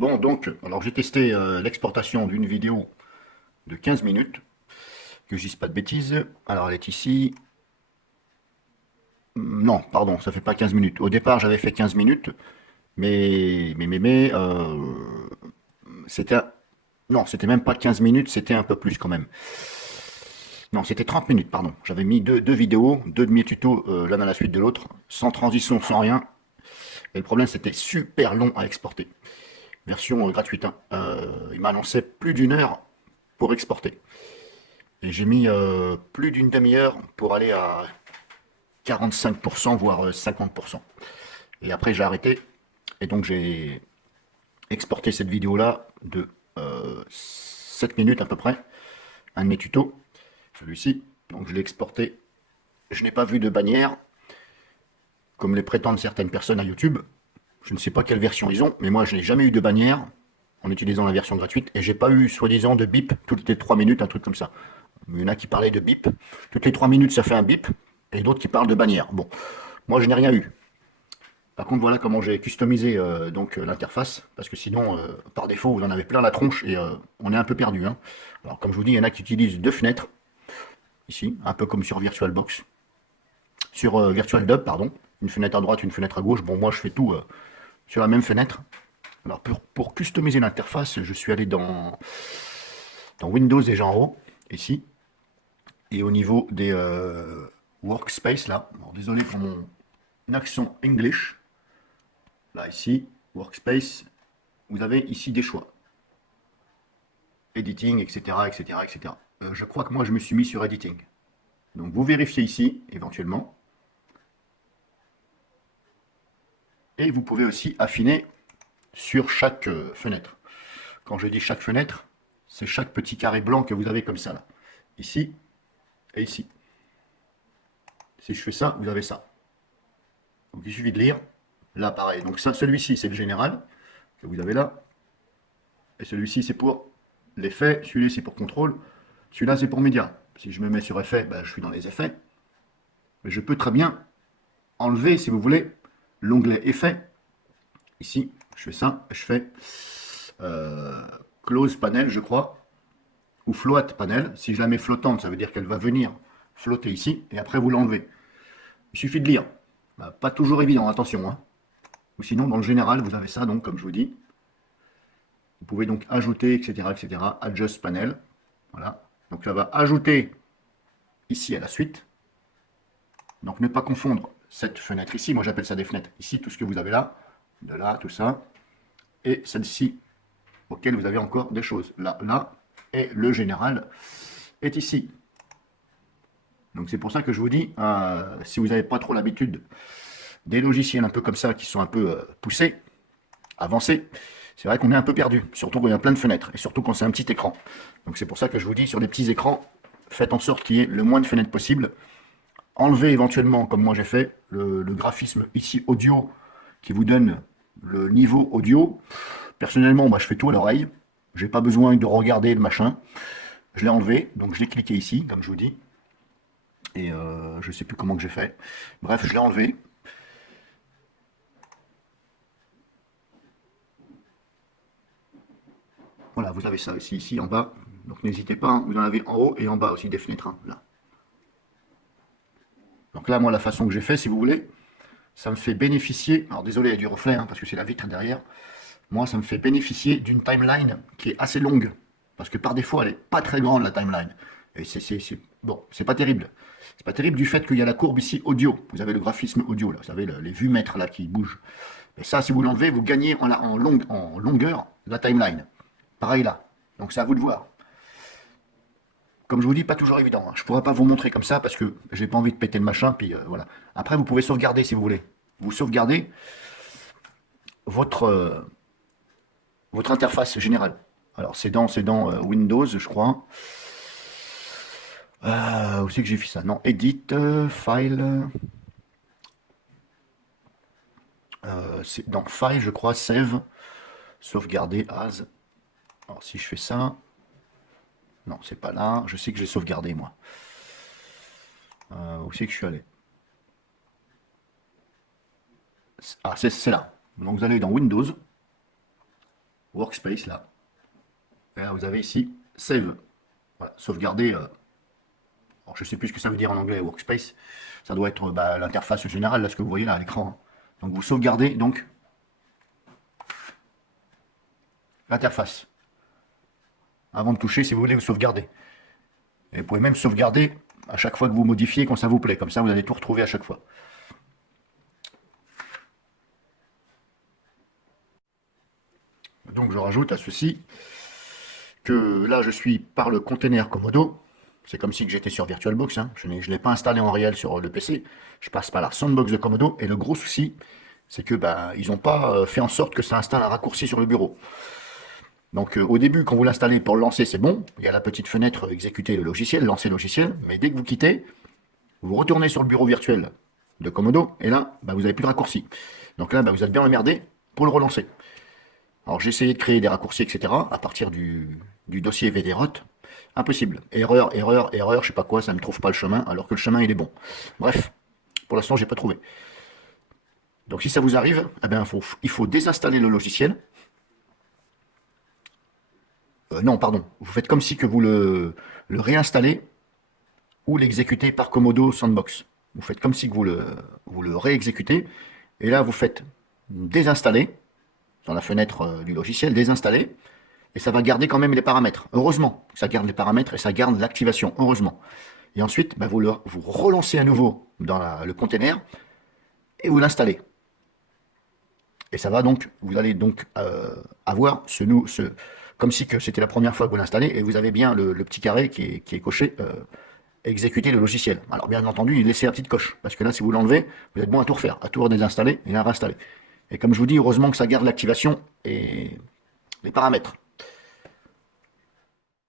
Bon, donc, alors j'ai testé l'exportation d'une vidéo de 15 minutes, que je dise pas de bêtises. Alors elle est ici. Non, pardon, ça fait pas 15 minutes. Au départ, j'avais fait 15 minutes, mais c'était... Non, c'était même pas 15 minutes, c'était un peu plus quand même. Non, c'était 30 minutes, pardon. J'avais mis deux vidéos, deux demi-tutos, l'un à la suite de l'autre, sans transition, sans rien. Et le problème, c'était super long à exporter. Version gratuite, hein. Il m'a annoncé plus d'une heure pour exporter. Et j'ai mis plus d'une demi-heure pour aller à 45%, voire 50%. Et après, j'ai arrêté. Et donc, j'ai exporté cette vidéo-là de 7 minutes à peu près. Un de mes tutos, celui-ci. Donc, je l'ai exporté. Je n'ai pas vu de bannière, comme les prétendent certaines personnes à YouTube. Je ne sais pas quelle version ils ont, mais moi, je n'ai jamais eu de bannière en utilisant la version gratuite. Et j'ai pas eu, soi-disant, de bip toutes les 3 minutes, un truc comme ça. Il y en a qui parlaient de bip. Toutes les 3 minutes, ça fait un bip. Et d'autres qui parlent de bannière. Bon, moi, je n'ai rien eu. Par contre, voilà comment j'ai customisé l'interface, parce que sinon, par défaut, vous en avez plein la tronche et on est un peu perdu, hein. Alors, comme je vous dis, il y en a qui utilisent deux fenêtres, ici, un peu comme sur VirtualBox. Sur VirtualDub, pardon. Une fenêtre à droite, une fenêtre à gauche. Bon, moi, je fais tout sur la même fenêtre. Alors, pour customiser l'interface, je suis allé dans Windows déjà en haut, ici. Et au niveau des workspace, là, bon, désolé pour mon accent English, là, ici, workspace, vous avez ici des choix. Editing, etc., etc., etc. Je crois que moi, je me suis mis sur Editing. Donc, vous vérifiez ici, éventuellement. Et vous pouvez aussi affiner sur chaque fenêtre. Quand je dis chaque fenêtre, c'est chaque petit carré blanc que vous avez comme ça, là. Ici et ici. Si je fais ça, vous avez ça. Donc, il suffit de lire. Là, pareil. Donc, ça, celui-ci, c'est le général que vous avez là. Et celui-ci, c'est pour l'effet. Celui-là, c'est pour contrôle. Celui-là, c'est pour média. Si je me mets sur effet, ben, je suis dans les effets. Mais je peux très bien enlever, si vous voulez, l'onglet effet. Ici, je fais ça. Je fais euh, close panel, je crois. Ou float panel. Si je la mets flottante, ça veut dire qu'elle va venir flotter ici. Et après, vous l'enlevez. Il suffit de lire. Ben, pas toujours évident, attention, hein. Ou sinon, dans le général, vous avez ça, donc, comme je vous dis. Vous pouvez donc ajouter, etc., etc. Adjust panel. Voilà. Donc ça va ajouter ici à la suite. Donc ne pas confondre cette fenêtre ici, moi j'appelle ça des fenêtres. Ici, tout ce que vous avez là, de là, tout ça. Et celle-ci, auquel vous avez encore des choses. Là, là. Et le général est ici. Donc c'est pour ça que je vous dis, si vous n'avez pas trop l'habitude des logiciels un peu comme ça, qui sont un peu poussés, avancés, c'est vrai qu'on est un peu perdu, surtout quand il y a plein de fenêtres, et surtout quand c'est un petit écran. Donc c'est pour ça que je vous dis, sur des petits écrans, faites en sorte qu'il y ait le moins de fenêtres possible. Enlevez éventuellement, comme moi j'ai fait, le graphisme ici audio, qui vous donne le niveau audio. Personnellement, bah, je fais tout à l'oreille. J'ai pas besoin de regarder le machin. Je l'ai enlevé, donc je l'ai cliqué ici, comme je vous dis. Et je sais plus comment que j'ai fait. Bref, je l'ai enlevé. Voilà, vous avez ça aussi ici en bas. Donc n'hésitez pas, hein, vous en avez en haut et en bas aussi des fenêtres, hein, là. Donc là, moi, la façon que j'ai fait, si vous voulez, ça me fait bénéficier. Alors désolé, il y a du reflet, hein, parce que c'est la vitre derrière. Moi, ça me fait bénéficier d'une timeline qui est assez longue. Parce que par défaut, elle n'est pas très grande, la timeline. Et bon, c'est pas terrible. C'est pas terrible du fait qu'il y a la courbe ici audio. Vous avez le graphisme audio, là. Vous savez, les vues mètres, là, qui bougent. Et ça, si vous l'enlevez, vous gagnez en longueur la timeline. Pareil là. Donc c'est à vous de voir. Comme je vous dis, pas toujours évident, hein. Je pourrais pas vous montrer comme ça parce que j'ai pas envie de péter le machin. Puis voilà. Après, vous pouvez sauvegarder si vous voulez. Vous sauvegardez votre, votre interface générale. Alors c'est dans Windows, je crois. Où c'est que j'ai fait ça? Non, Edit, File. C'est dans File, je crois, Save, sauvegarder as. Alors si je fais ça, non, c'est pas là. Je sais que j'ai sauvegardé moi. Où c'est que je suis allé? Ah, c'est là. Donc vous allez dans Windows, Workspace, là. Et là, vous avez ici Save. Voilà, sauvegarder. Alors, je ne sais plus ce que ça veut dire en anglais, Workspace. Ça doit être l'interface générale, là, ce que vous voyez là à l'écran, hein. Donc vous sauvegardez donc l'interface. Avant de toucher, si vous voulez, vous sauvegardez. Et vous pouvez même sauvegarder à chaque fois que vous modifiez quand ça vous plaît. Comme ça, vous allez tout retrouver à chaque fois. Donc je rajoute à ceci que là, je suis par le container Komodo. C'est comme si j'étais sur VirtualBox, hein. Je ne l'ai pas installé en réel sur le PC. Je passe par la Sandbox de Komodo. Et le gros souci, c'est que ils n'ont pas fait en sorte que ça installe un raccourci sur le bureau. Donc au début, quand vous l'installez pour le lancer, c'est bon. Il y a la petite fenêtre exécuter le logiciel, lancer le logiciel. Mais dès que vous quittez, vous retournez sur le bureau virtuel de Komodo. Et là, vous n'avez plus de raccourci. Donc là, vous êtes bien emmerdé pour le relancer. Alors j'ai essayé de créer des raccourcis, etc. à partir du dossier VDROT. Impossible. Erreur, erreur, erreur, je sais pas quoi, ça ne me trouve pas le chemin, alors que le chemin il est bon. Bref, pour l'instant j'ai pas trouvé. Donc si ça vous arrive, il faut désinstaller le logiciel. Non, pardon. Vous faites comme si que vous le réinstallez ou l'exécutez par Komodo Sandbox. Vous faites comme si que vous le réexécutez. Et là, vous faites désinstaller dans la fenêtre du logiciel, désinstaller. Et ça va garder quand même les paramètres. Heureusement, ça garde les paramètres et ça garde l'activation. Heureusement. Et ensuite, vous relancez à nouveau dans le container et vous l'installez. Et ça va donc, vous allez donc avoir comme si que c'était la première fois que vous l'installez, et vous avez bien le petit carré qui est coché, exécuter le logiciel. Alors bien entendu, il laissez la petite coche, parce que là, si vous l'enlevez, vous êtes bon à tout refaire, à tout redésinstaller et à réinstaller. Et comme je vous dis, heureusement que ça garde l'activation et les paramètres.